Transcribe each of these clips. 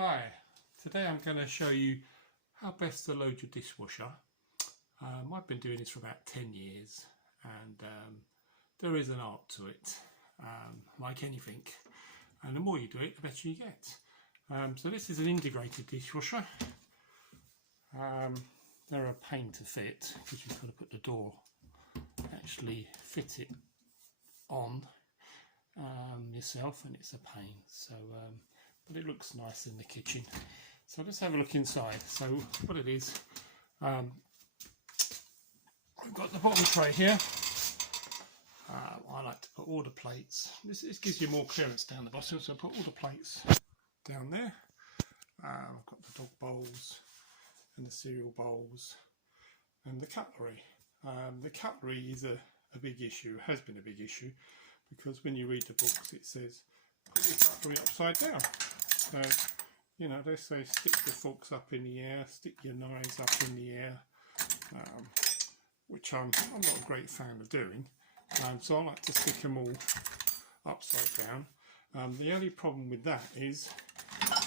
Hi, today I'm going to show you how best to load your dishwasher. I've been doing this for about 10 years and there is an art to it, like anything, and the more you do it the better you get. So this is an integrated dishwasher. They're a pain to fit because you've got to put the door, actually fit it on yourself, and it's a pain. So but it looks nice in the kitchen. So let's have a look inside. So what it is, I've got the bottom tray here. I like to put all the plates. This gives you more clearance down the bottom, so I put all the plates down there. I've got the dog bowls and the cereal bowls and the cutlery. The cutlery is a big issue, has been a big issue, because when you read the books it says put your cutlery upside down. So, you know, they say stick your forks up in the air, stick your knives up in the air, which I'm not a great fan of doing. So I like to stick them all upside down. The only problem with that is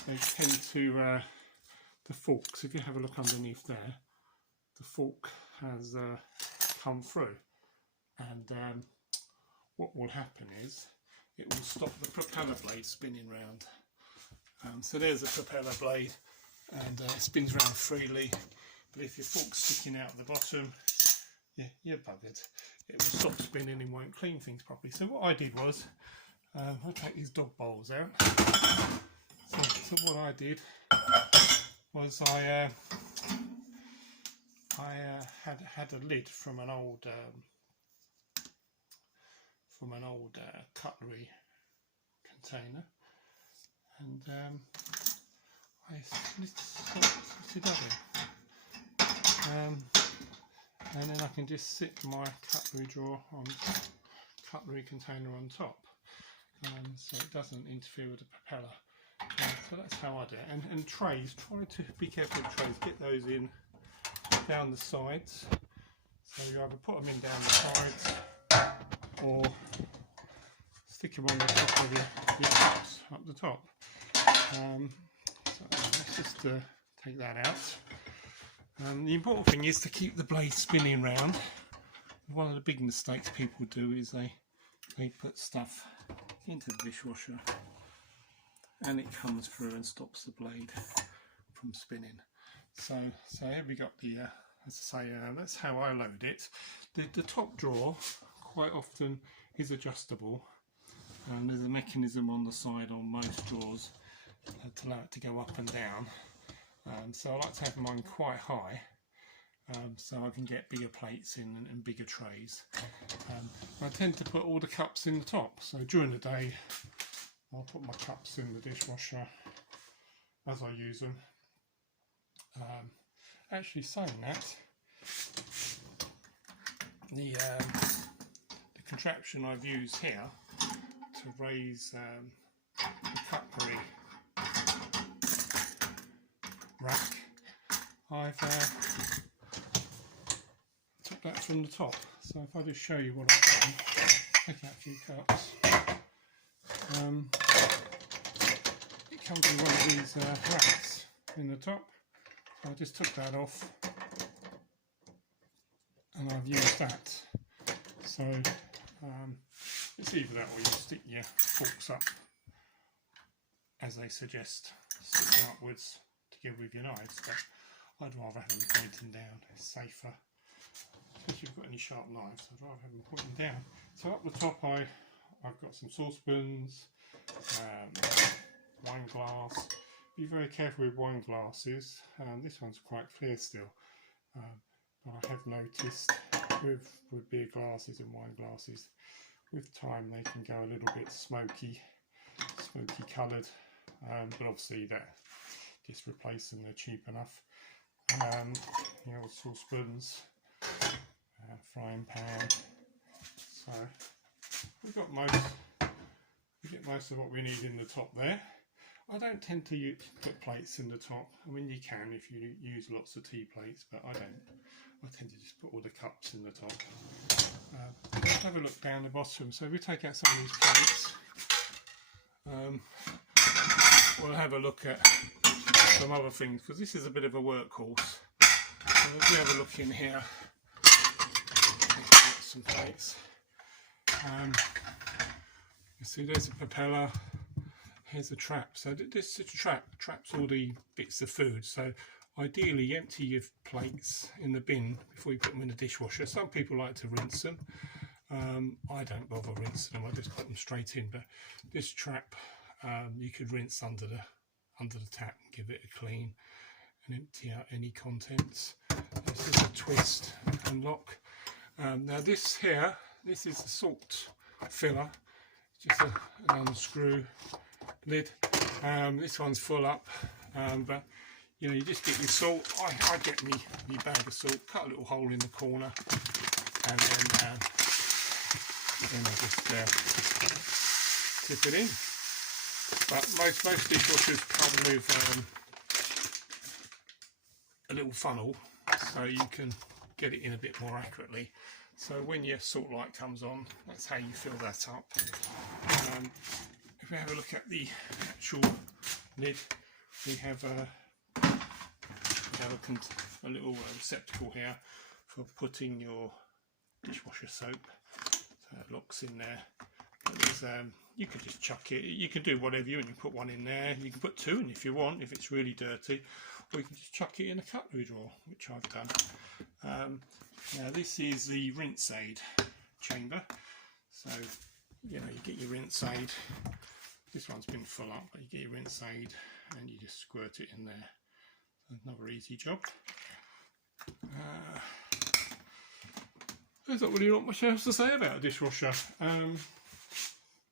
they tend to, the forks, if you have a look underneath there, the fork has come through, and what will happen is it will stop the propeller blade spinning round. So there's a propeller blade, and it spins round freely, but if your fork's sticking out the bottom, yeah, you're buggered. It will stop spinning and won't clean things properly. So what I did was, I'll take these dog bowls out. So what I did was I had a lid from an old cutlery container, and I slid it in, and then I can just sit my cutlery container on top, so it doesn't interfere with the propeller. So that's how I do it. And trays, try to be careful with trays, get those in down the sides. So you either put them in down the sides or stick them on the top of your cups up the top. So let's just take that out. The important thing is to keep the blade spinning round. One of the big mistakes people do is they put stuff into the dishwasher and it comes through and stops the blade from spinning. So here we got the, as I say, that's how I load it. The top drawer quite often is adjustable, and there's a mechanism on the side on most drawers to allow it to go up and down. So I like to have mine quite high, so I can get bigger plates in and bigger trays. I tend to put all the cups in the top, so during the day I'll put my cups in the dishwasher as I use them. Actually, saying that, the contraption I've used here to raise the cutlery rack, I've took that from the top. So if I just show you what I've done, take out a few cups. It comes with one of these racks in the top. So I just took that off and I've used that. So it's either that or you stick your forks up as they suggest, stick them upwards together with your knives, but I'd rather have them pointing down, it's safer. Especially if you've got any sharp knives, I'd rather have them pointing down. So up the top I've got some saucepans, wine glass. Be very careful with wine glasses. This one's quite clear still, but I have noticed with beer glasses and wine glasses, with time they can go a little bit smoky coloured, but obviously that just replace them, they're cheap enough. You know, saucepans, frying pan. So we get most of what we need in the top there. I don't tend to put plates in the top. I mean, you can if you use lots of tea plates, but I don't. I tend to just put all the cups in the top. Have a look down the bottom. So if we take out some of these plates, we'll have a look at some other things, because this is a bit of a workhorse. So if we have a look in here, some plates. You see there's a propeller, here's a trap. So this traps all the bits of food. So ideally empty your plates in the bin before you put them in the dishwasher. Some people like to rinse them. I don't bother rinsing them, I just put them straight in. But this trap, you could rinse under the tap and give it a clean and empty out any contents. This is a twist and lock. Now this here, this is the salt filler, just an unscrew lid. This one's full up, but you know, you just get your salt. I get me bag of salt, cut a little hole in the corner, and then I just tip it in. But most dishwashers come with a little funnel, so you can get it in a bit more accurately. So when your salt light comes on, that's how you fill that up. If we have a look at the actual lid, we have a little receptacle here for putting your dishwasher soap. So it locks in there. You can just chuck it. You can do whatever you want. You put one in there. You can put two in if you want, if it's really dirty, or you can just chuck it in a cutlery drawer, which I've done. Now this is the rinse aid chamber. So you know, you get your rinse aid. This one's been full up, but you get your rinse aid and you just squirt it in there. Another easy job. There's not really not much else to say about a dishwasher.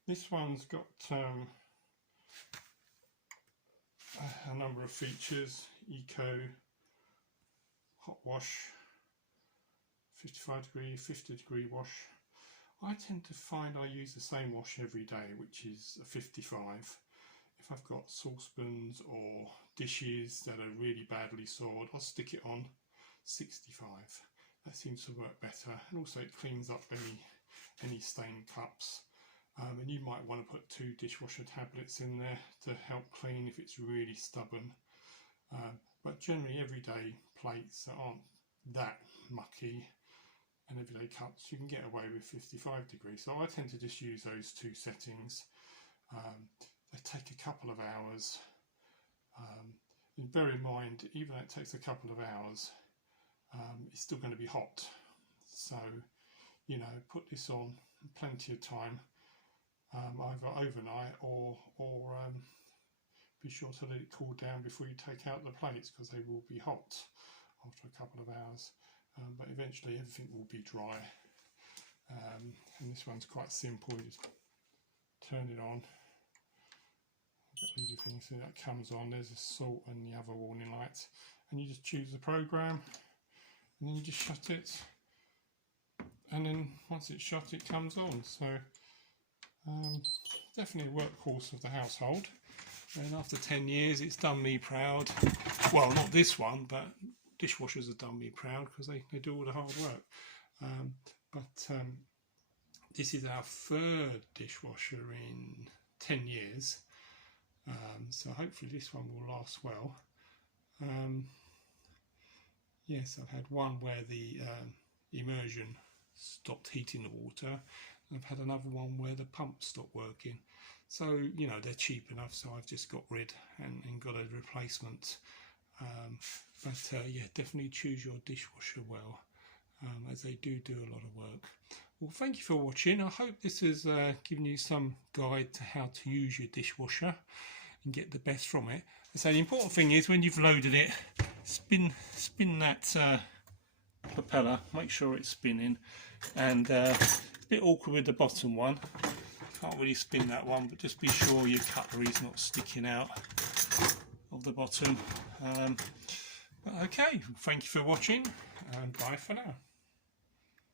This one's got a number of features: eco, hot wash, 55 degree, 50 degree wash. I tend to find I use the same wash every day, which is a 55. If I've got saucepans or dishes that are really badly soiled, I'll stick it on 65. That seems to work better, and also it cleans up any stained cups. And you might want to put 2 dishwasher tablets in there to help clean if it's really stubborn. But generally everyday plates that aren't that mucky and everyday cups, you can get away with 55 degrees. So I tend to just use those 2 settings. They take a couple of hours. And bear in mind, even though it takes a couple of hours, it's still going to be hot. So, you know, put this on plenty of time, either overnight or be sure to let it cool down before you take out the plates, because they will be hot after a couple of hours. But eventually everything will be dry. And this one's quite simple. You just turn it on. So that comes on. There's a salt and the other warning lights, and you just choose the program, and then you just shut it, and then once it's shut, it comes on. So definitely a workhorse of the household, and after 10 years it's done me proud. Well, not this one, but dishwashers have done me proud because they do all the hard work. This is our 3rd dishwasher in 10 years. So hopefully this one will last well. Yes, I've had one where the immersion stopped heating the water. I've had another one where the pump stopped working. So, you know, they're cheap enough, so I've just got rid and got a replacement. Yeah, definitely choose your dishwasher well, as they do a lot of work. Well, thank you for watching. I hope this has given you some guide to how to use your dishwasher and get the best from it. So the important thing is, when you've loaded it, spin that propeller, make sure it's spinning, and it's a bit awkward with the bottom one, can't really spin that one, but just be sure your cutlery's not sticking out of the bottom. Okay, thank you for watching, and bye for now.